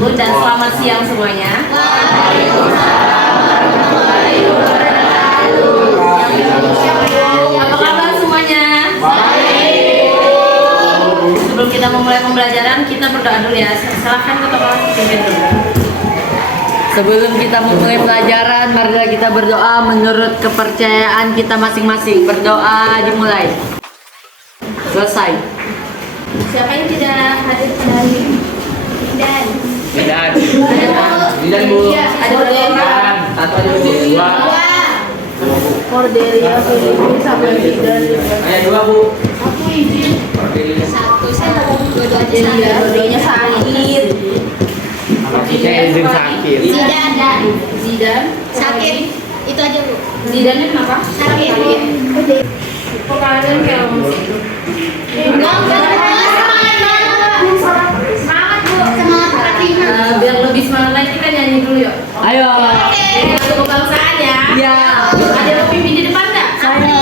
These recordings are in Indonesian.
wabarakatuh dan selamat siang semuanya. Apa kabar semuanya? Sebelum kita memulai pembelajaran, kita berdoa dulu ya. Silahkan ketua pimpin dulu. Sebelum kita memulai pelajaran, marilah kita berdoa menurut kepercayaan kita masing-masing. Berdoa dimulai. Selesai. Siapa yang tidak hadir pada hari ini? Dan Bidan Bu. ada berapa orang? Satu aja Bu. Dua. Cordelia, Filipi, sama Bidan. Ayah dua Bu. Aku izin. Cordelia. Satu, saya dua-duanya sakit. Saya izin sakit. Zidan Sakit. Itu aja Bu. Zidannya kenapa? Sakit. Kok kalian kayak musik? Semangat Bu. Semangat Fatima. Biar lebih semangat lagi kita nyanyi dulu yuk. Ayo. Ini lagu kebangsaan ya. Ya. Ada yang pimpin di depan nggak? Saya.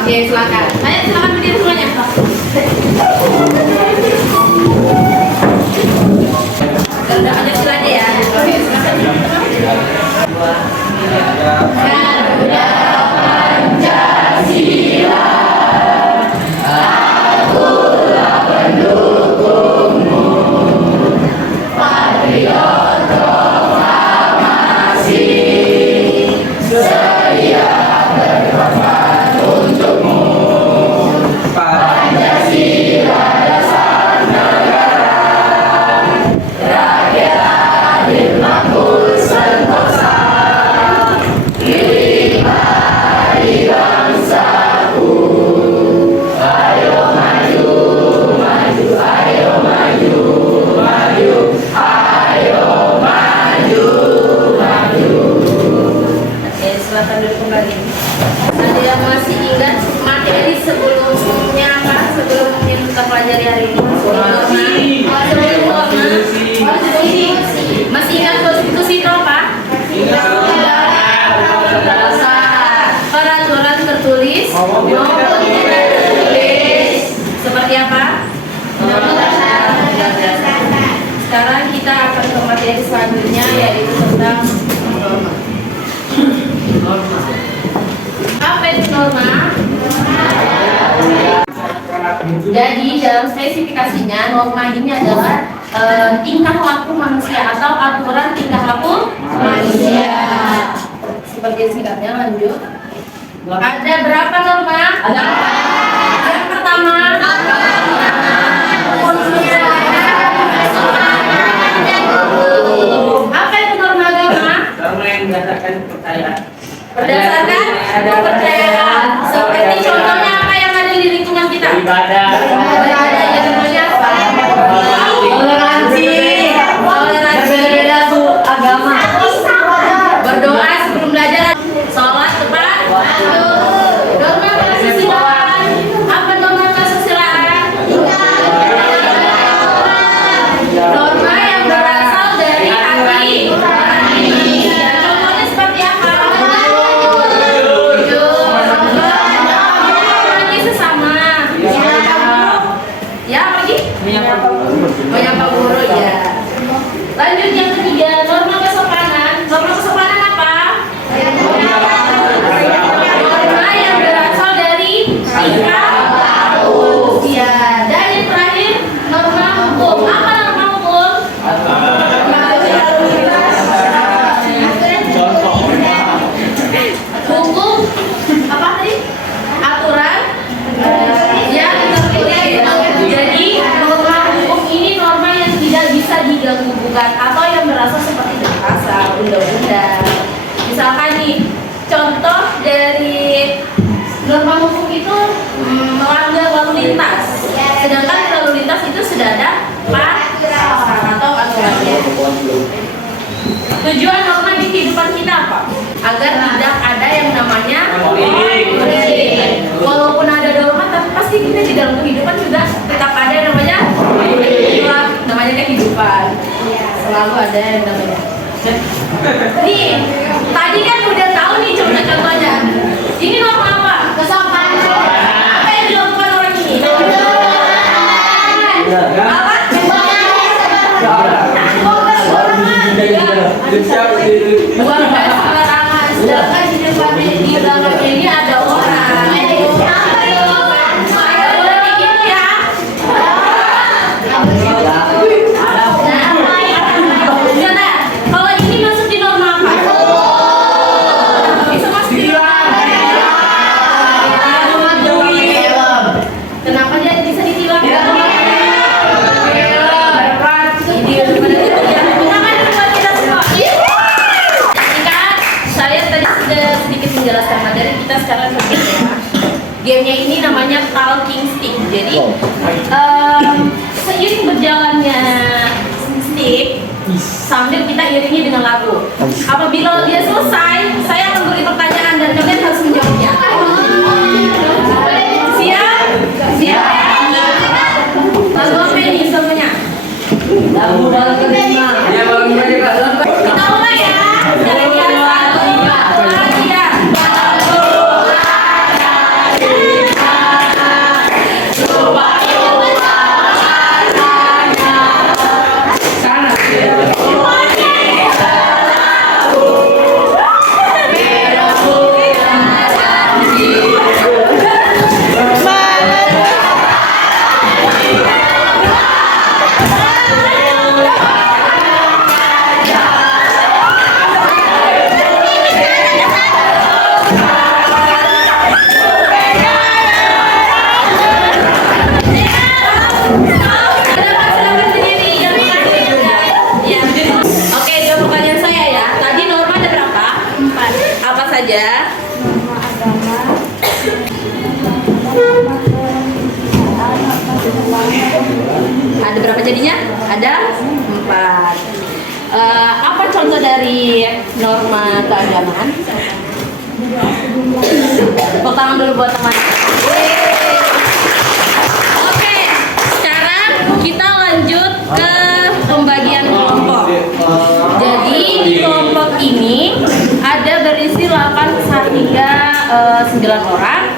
Oke, silakan. Ayo silakan berdiri semuanya. Udah aja silanya ya. Oke, silakan. Garuda Pancasila. Akulah pendukungmu. Patriot proklamasi. Sedia berkorban untukmu. Pancasila dasar negara. Rakyat adil makmur sentosa. Pilih hari bangsaku. Ayo maju, maju, ayo maju, maju, ayo maju, maju. Oke, silakan duduk kembali. Ada yang masih ingat materi sebelumnya apa? Sebelum yang kita pelajari hari ini? Sebelum norma. Masih ingat konstitusi itu apa? Peraturan tertulis maupun tidak tertulis. Seperti apa? Sekarang kita akan ke materi selanjutnya, yaitu tentang norma. Apa itu norma? Jadi dalam spesifikasinya norma ini adalah tingkah laku manusia atau aturan tingkah laku manusia. Sebagai singkatnya, lanjut. Ada berapa norma? Ada. Yang pertama. Apa itu norma agama? Norma yang berdasarkan kepercayaan. Berdasarkan kepercayaan. Seperti contohnya apa yang ada di lingkungan kita? Ibadah. Ada yang namanya Toleransi. Berbeda-beda agama. berdoa sebelum belajar, sholat tepat waktu. Norma kesusilaan. Apa norma kesusilaan? Norma yang berasal dari hati. Contohnya seperti apa? Jujur, menghormati sesama. Ya, apa lagi? Menyapa guru, ya. Lanjut yang ketiga, norma kesopanan. Norma kesopanan apa? Norma yang berasal dari tingkah laku. Ya. Dan yang terakhir, norma hukum. Apa norma hukum? Hukum apa tadi? Aturan yang tertulis. Jadi norma hukum ini norma yang tidak bisa diganggu gugat atau yang berasal seperti bahasa undang-undang. Misalkan nih, contoh dari norma hukum itu melanggar lalu lintas. Sedangkan di lalu lintas itu sudah ada pasal atau aturannya. Tujuan norma di kehidupan kita apa? Agar tidak ada yang namanya konflik. Walaupun ada norma, tapi pasti kita di dalam kehidupan juga tetap ada yang namanya itulah namanya kehidupan. Selalu ada yang namanya. Nih, tadi kan udah tahu nih contoh-contohnya. Ini norma apa? Kesopanan. Apa yang dilakukan orang ini? Apa? Bukan kayak sembarangan. Sedangkan di depannya di belakangnya ini ada orang. Boleh dikit ya. Nah, kalau ini masuk di norma apa? Bisa masuk di Kenapa dia bisa ditilang? Saya tadi sudah sedikit menjelaskan materi, kita sekarang ke game ya. Gamenya ini namanya talking stick. Jadi seiring berjalannya stick sambil kita iringi dengan lagu. Apabila dia selesai, saya akan beri pertanyaan dan kalian harus menjawabnya. Siap? Siap ya? Lagu apa ini semuanya? Lagu baru kelima. Kita mulai ya. Dari yang satu, dua, tiga. Silakan sendiri yang terakhir. Ya. Oke, jawab pertanyaan saya ya. Tadi norma ada berapa? 4. Apa saja? Ada berapa jadinya? Ada 4. Apa contoh dari norma keagamaan? Tepuk tangan dulu buat teman. Oke, sekarang kita lanjut ke pembagian kelompok. Jadi di kelompok ini ada berisi 8 hingga 9 orang.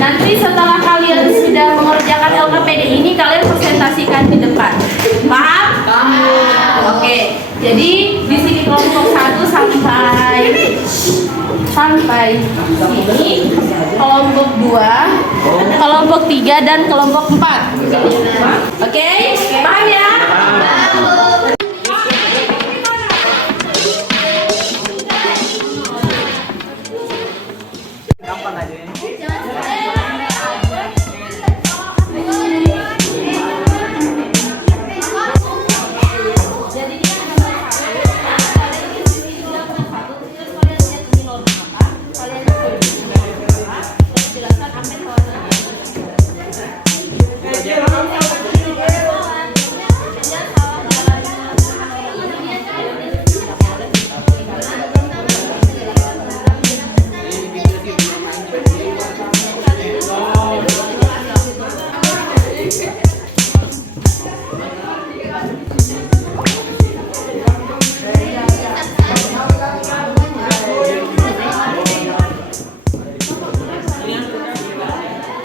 Nanti setelah kalian sudah mengerjakan LKPD ini, kalian presentasikan di depan. Paham? Paham. Oke. Jadi di sini kelompok 1 sampai sini, kelompok 2, kelompok 3 dan kelompok 4. Oke? Paham ya? Gampang aja ya. Jadi ini ada satu. Kalian di sini juga punya satu. Terus kalian lihat ini norma apa? Kalian lihat ini norma apa? Terus jelaskan apa yang kalian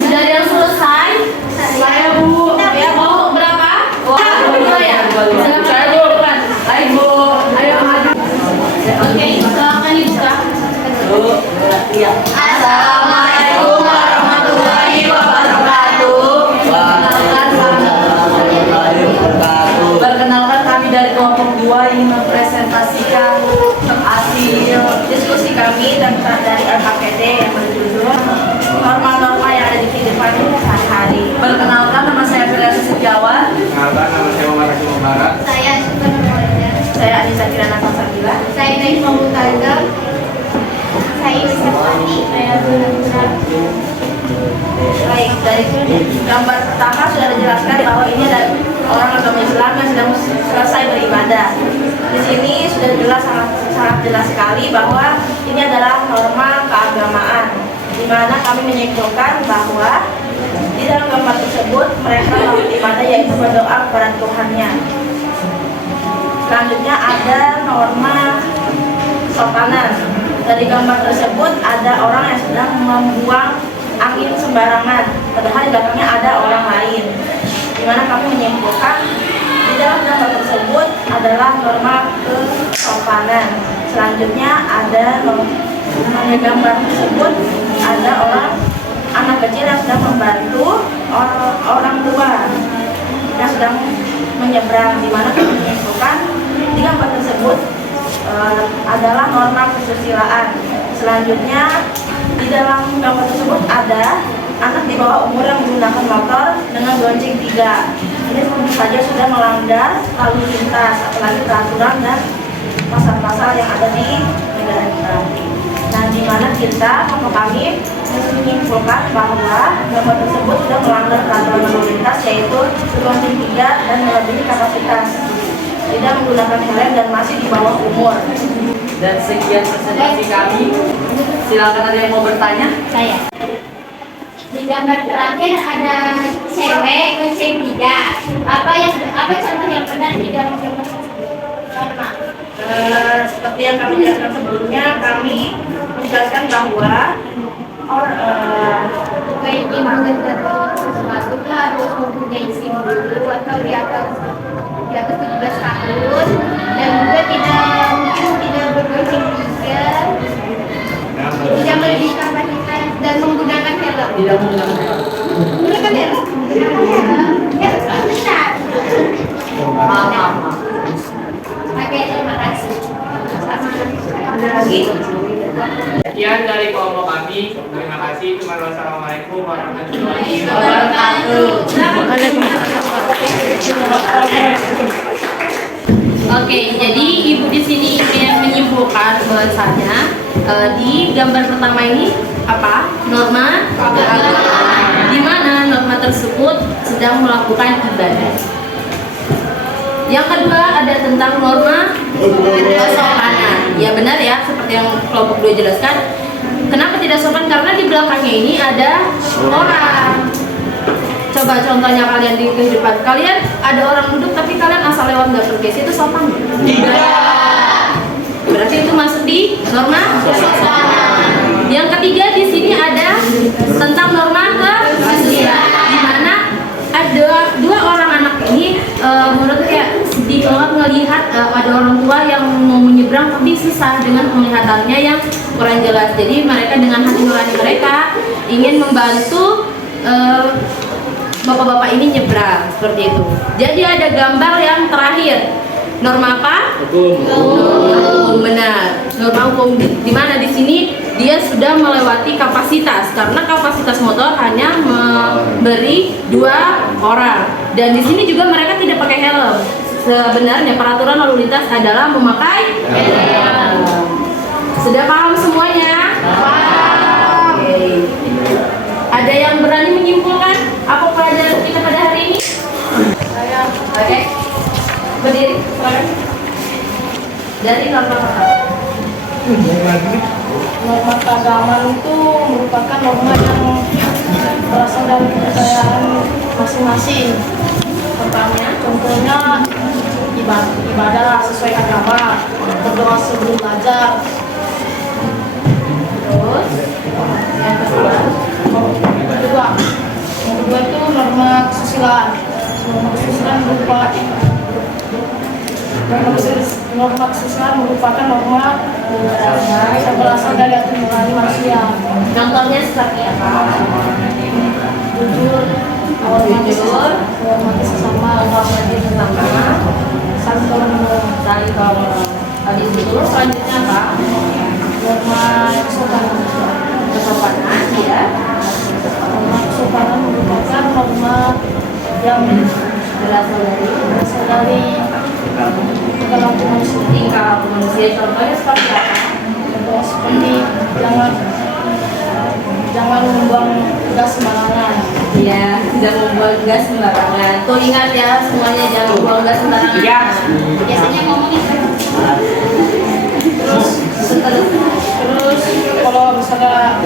Sudah ada yang selesai? Saya Bu. Ya mau berapa? Wah, dua ya. Silakan di depan. Ayo Bu, ayo maju. Oke, silakan dibuka. Assalamualaikum warahmatullahi wabarakatuh. Perkenalkan, kami dari kelompok 2 ingin mempresentasikan hasil diskusi kami tentang dari LKPD yang berjudul norma-norma yang ada di kehidupan sehari-hari. Perkenalkan, nama saya Firdaus Setiawan. Kenalkan, nama saya Muhammad Rasul Mubarak. Saya Super Nurmaliza. Saya Anissa Kirana Salsabila. Saya Naifah Mutazam. Saya Yusuf Wati. Saya Zulhura. Baik, dari gambar pertama sudah dijelaskan bahwa ini ada orang agama Islam yang sedang selesai beribadah. Di sini sudah jelas, sangat jelas sekali bahwa ini adalah norma keagamaan, di mana kami menyimpulkan bahwa di dalam gambar tersebut mereka beribadah yaitu berdoa kepada Tuhannya. Selanjutnya ada norma sopanan. Dari gambar tersebut ada orang yang sedang membuang angin sembarangan, padahal di belakangnya ada orang lain. Dimana kami menyimpulkan di dalam gambar tersebut adalah norma kesopanan. Selanjutnya ada pada gambar tersebut ada anak kecil yang sedang membantu orang tua yang sedang menyeberang, di mana kami menyimpulkan di gambar tersebut adalah norma kesusilaan. Selanjutnya di dalam gambar tersebut ada anak di bawah umur yang menggunakan motor dengan gonceng 3. Ini tentu saja sudah melanggar lalu lintas, apalagi peraturan dan pasal-pasal yang ada di negara kita. Nah, di mana kita kami menyimpulkan bahwa gambar tersebut sudah melanggar peraturan lalu lintas, yaitu gonceng 3 dan melebihi kapasitas, tidak menggunakan helm dan masih di bawah umur. Dan sekian presentasi kami. Silakan ada yang mau bertanya? Saya. Di gambar terakhir ada cewek gonceng 3. Apa contoh yang benar di dalam gambar norma? Seperti yang kami jelaskan sebelumnya, kami menjelaskan bahwa Baik menggambar sesuatu harus mempunyai SIM dulu atau di atas 17 tahun, dan juga tidak bergonceng 3, tidak melebihi kapasitas dan menggunakan helm. Tidak menggunakan helm. Menggunakan helm. Benar. Maaf. Oke, terima kasih. ada lagi. Sekian dari kelompok kami. Terima kasih. Wassalamualaikum warahmatullahi Oke, jadi ibu di sini ingin menyimpulkan bahwasanya di gambar pertama ini apa? Norma di mana norma tersebut sedang melakukan ibadah. Yang kedua ada tentang norma kesopanan. Ya benar ya, seperti yang kelompok 2 jelaskan. Kenapa tidak sopan? Karena di belakangnya ini ada orang. Coba contohnya kalian di kehidupan kalian, ada orang duduk tapi kalian asal lewat nggak bergeser, itu sopan? Tidak. Berarti itu masuk di norma kesopanan. Yang ketiga di sini ada tentang norma kesusilaan, di mana ada 2 orang anak ini menurut kayak sedih banget melihat ada orang tua yang mau menyeberang tapi susah dengan penglihatannya yang kurang jelas. Jadi mereka dengan hati nurani mereka ingin membantu bapak-bapak ini nyebrang seperti itu. Jadi ada gambar yang terakhir. Norma apa? Hukum. Benar. Norma hukum di mana di sini dia sudah melewati kapasitas, karena kapasitas motor hanya memberi 2 orang. Dan di sini juga mereka tidak pakai helm. Sebenarnya peraturan lalu lintas adalah memakai helm. Sudah paham semuanya? Paham. Oke. Ada yang berani menyimpulkan apa pelajaran kita pada hari ini? Saya. Oke. Berdiri. Dari norma pertama. Norma keagamaan itu merupakan norma yang berasal dari kepercayaan masing-masing. Pertamanya, Contohnya ibadah sesuai agama, berdoa sebelum belajar. terus yang kedua. Yang kedua itu norma kesusilaan. Norma kesusilaan merupakan norma yang berasal dari hati nurani manusia. Contohnya seperti apa? Jujur, menghormati sesama, Menghormati sesama, saling tolong-menolong. saling tolong. Habis itu selanjutnya apa? Norma kesopanan. Kesopanan, ya. Norma kesopanan merupakan norma yang Berasal dari tingkah laku manusia. tingkah laku manusia. Contohnya seperti apa? Contohnya seperti jangan membuang gas sembarangan. Ya, tidak membuang gas sembarangan. Tuh ingat ya, semuanya jangan buang gas sembarangan. Iya. Biasanya ngomongin Terus kalau misalnya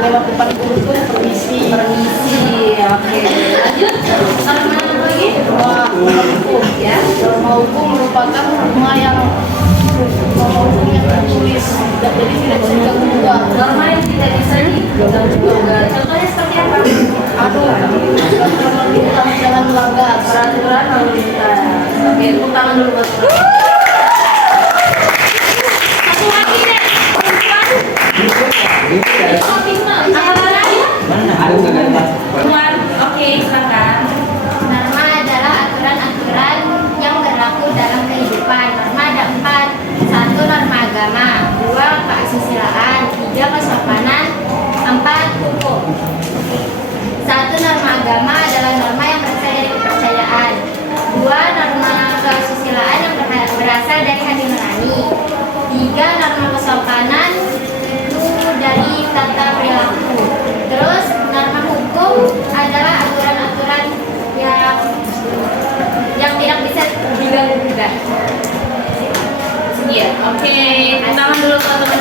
lewat depan guru itu permisi. Oke. Lanjut. Norma apa lagi? Norma hukum. Ya. Norma hukum merupakan norma yang tertulis, jadi tidak bisa diganggu-gugat. Norma yang tidak bisa diganggu-gugat. Contohnya seperti apa? Peraturan lalu lintas jangan melanggar. Peraturan lalu lintas. Oke, tepuk tangan dulu buat agama, 2 keasusilaan, 3 kesopanan, 4 hukum. 1 norma agama adalah norma yang berasal dari kepercayaan. 2 norma keasusilaan yang berasal dari hati nurani. 3 norma kesopanan itu dari tata perilaku. Terus norma hukum adalah aturan-aturan yang tidak bisa diganggu-gugat. Iya, oke. Tangan dulu teman-teman.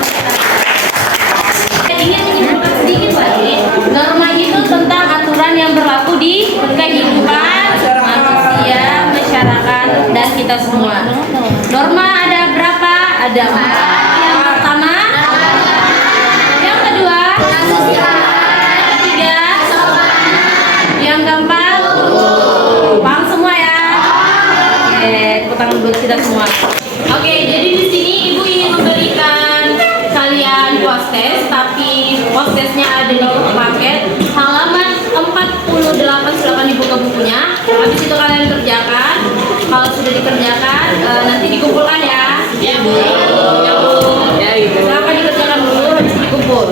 Saya ingin menyimpulkan sedikit lagi. Norma itu tentang aturan yang berlaku di kehidupan manusia, masyarakat, dan kita semua. Norma ada berapa? Ada 4. Yang pertama, yang kedua, yang ketiga, yang keempat, paham semua ya? Oke, tepuk tangan buat kita semua. Oke, jadi di sini Ibu ingin memberikan kalian post-test, tapi post-testnya ada di paket halaman 48. Silakan dibuka bukunya. Habis itu kalian kerjakan. Kalau sudah dikerjakan, nanti dikumpulkan ya. Iya, Bu. Ya, Bu. Ya, Ibu. Silakan dikerjakan dulu, habis dikumpul.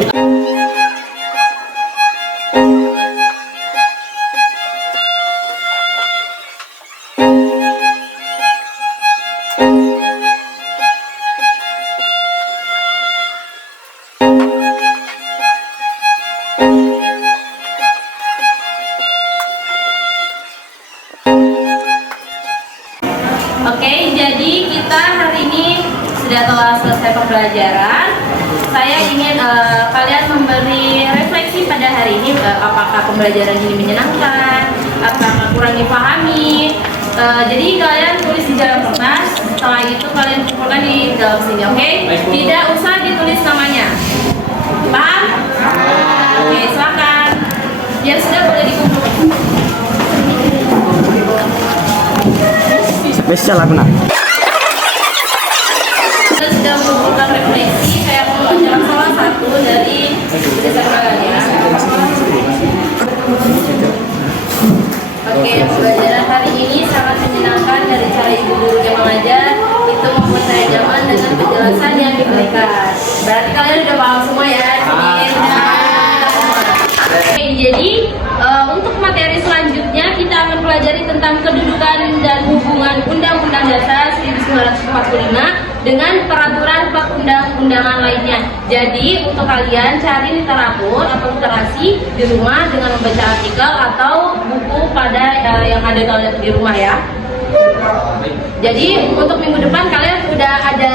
Oke, jadi kita hari ini sudah telah selesai pembelajaran. Saya ingin kalian memberi refleksi pada hari ini, apakah pembelajaran ini menyenangkan, apakah kurang dipahami. Jadi kalian tulis di dalam kertas, setelah itu kalian kumpulkan di dalam sini, oke? Tidak usah ditulis namanya. Paham? Oke, silakan. Ya sudah, boleh dikumpulkan. Bisa lah benar. Kita sudah mengumpulkan refleksi. Saya mau membacakan salah satu dari tulisan kalian. Oke, pembelajaran hari ini sangat menyenangkan. Dari cara ibu gurunya mengajar itu membuat saya nyaman dengan penjelasan yang diberikan. Berarti kalian sudah paham semua ya? Oke, jadi untuk materi selanjutnya kita akan pelajari tentang kedudukan dan hubungan Undang-Undang Dasar 1945 dengan peraturan perundang-undangan lainnya. Jadi untuk kalian cari literatur atau literasi di rumah dengan membaca artikel atau buku pada yang ada di rumah ya. Jadi untuk minggu depan kalian sudah ada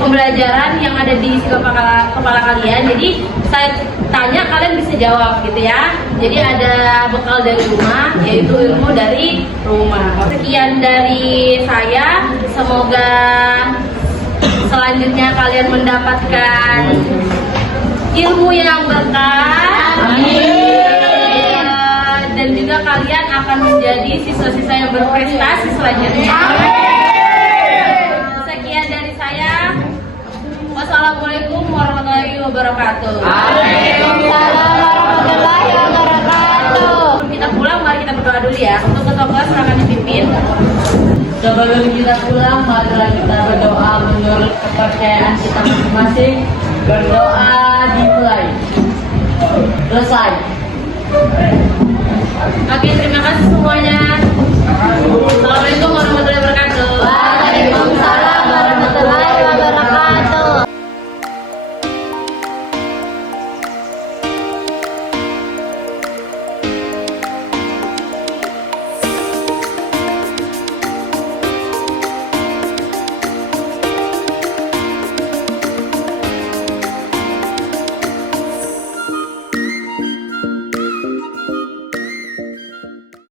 pembelajaran yang ada di kepala kalian. Jadi saya tanya kalian bisa jawab gitu ya. Jadi ada bekal dari rumah, yaitu ilmu dari rumah. Sekian dari saya. Semoga selanjutnya kalian mendapatkan ilmu yang berkah. Amin. Dan juga kalian akan menjadi siswa-siswa yang berprestasi selanjutnya. Sekian dari saya. Wassalamualaikum warahmatullahi wabarakatuh. Waalaikumsalam warahmatullahi wabarakatuh. Sebelum kita pulang, mari kita berdoa dulu ya. Untuk ketua kelas silakan dipimpin. Sebelum kita pulang, marilah kita berdoa menurut kepercayaan kita masing-masing. Berdoa dimulai. Selesai.